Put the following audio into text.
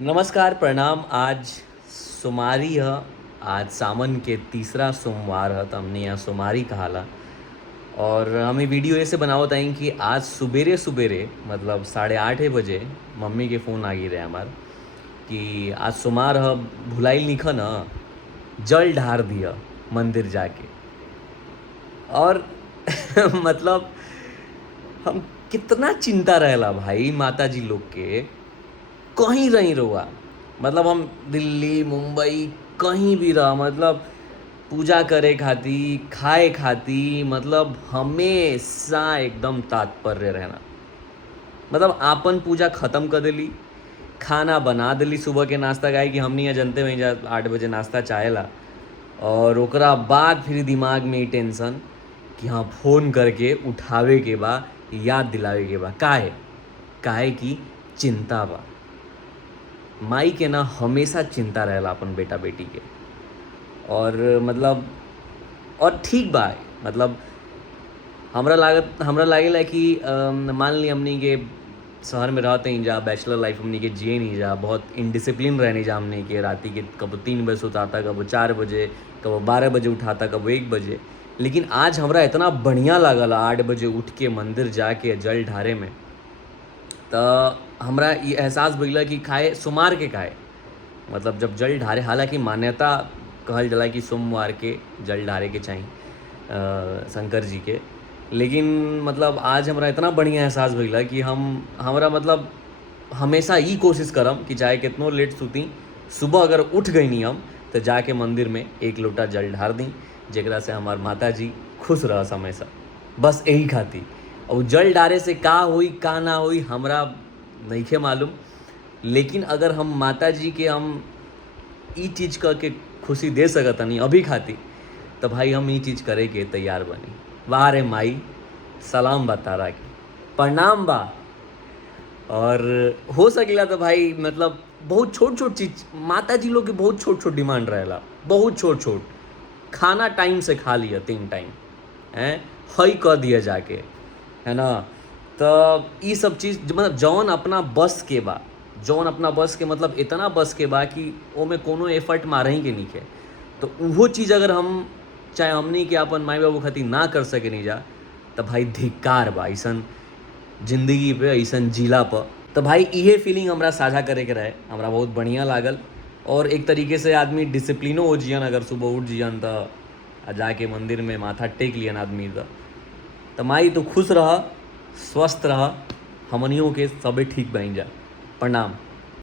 नमस्कार प्रणाम। आज सोमवारी है। आज सावन के तीसरा सोमवार है तो हमने यहाँ सोमवारी कहाला। और हमें वीडियो ऐसे बनावत आई कि आज सुबेरे सुबेरे मतलब 8:30 बजे मम्मी के फ़ोन आ गई रहे हमार कि आज सोमवार है, भुलाइल निख न, जल ढार दिया मंदिर जाके। और मतलब हम कितना चिंता रहेला भाई माता जी लोग के, कहीं रही रहुआ। मतलब हम दिल्ली मुंबई कहीं भी रह, मतलब पूजा करे खाती खाए खाती, मतलब हमेशा एकदम तात्पर्य रहना। मतलब आपन पूजा खत्म कर देली, खाना बना देली सुबह के नाश्ता का कि हमनी यहाँ जनते वहीं जा 8 बजे नाश्ता चाहेला। और ओकरा बाद फिर दिमाग में ही टेंशन कि हाँ फ़ोन करके उठावे के बा, याद दिलावे के बा। काहे काहे कि चिंता बा। माई के ना हमेशा चिंता रहेला अपन बेटा बेटी के। और मतलब और ठीक बा। मतलब हमरा लागेला कि मान ली हमनी के शहर में रहते ही जा, बैचलर लाइफ हमनी के जिए नहीं जा, बहुत इनडिसिप्लिन रहने जा हमनी के। राती के कब 3 बजे सुताता, कब 4 बजे, कब 12 बजे उठाता, कब 1 बजे। लेकिन आज हमरा इतना बढ़िया लागल 8 बजे उठ के मंदिर जाके जल ढारे में। तो हमरा ये एहसास भइला कि खाए सोमवार के खाए, मतलब जब जल ढारे, हालांकि मान्यता कहल जाला कि सोमवार के जल ढारे के चाहिए शंकर जी के। लेकिन मतलब आज हमरा इतना बढ़िया एहसास भइला कि हमरा मतलब हमेशा ई कोशिश करम कि चाहे कितनो लेट सुती, सुबह अगर उठ गई नहीं हम तो जाके मंदिर में एक लोटा जल ढार दी, जेकरा से हमार माता जी खुश रह हमेशा। बस यही खाती। और जल डारे से का हुई का ना हुई हमरा नइखे मालूम। लेकिन अगर हम माता जी के हम ई चीज़ के खुशी दे सकतनी अभी खाती, तो भाई हम ई चीज़ करे के तैयार बनी। वाह रे माई, सलाम बा तारा के, प्रणाम बा। और हो सकेला तो भाई मतलब बहुत छोट छोट चीज़ माता जी लोग के बहुत छोट छोट डिमांड रहेला, बहुत छोट छोट। खाना टाइम से खा लिया 3 टाइम, हैं हई कह दिया जाके, है ना। तो ई सब चीज़ मतलब जौन अपना बस के बा, जौन अपना बस के मतलब इतना बस के बा कि ओमे कोनो एफर्ट मारे ही के नहीं के। तो उहो चीज़ अगर हम चाहे हमनी के अपन माई बाबू खातिर ना कर सके नहीं जा, तो भाई धिक्कार बा ऐसन जिंदगी पे, ऐसन जिला पर। तो भाई इहे फीलिंग हमरा साझा करे के रहे, हमरा बहुत बढ़िया लागल। और एक तरीके से आदमी डिसिप्लिनो हो जियन, अगर सुबह उठ जियन तो जाके मंदिर में माथा टेक लियन आदमी। तो माई तो खुश रह, स्वस्थ रह, हमनियों के सबे ठीक बन जा। प्रणाम।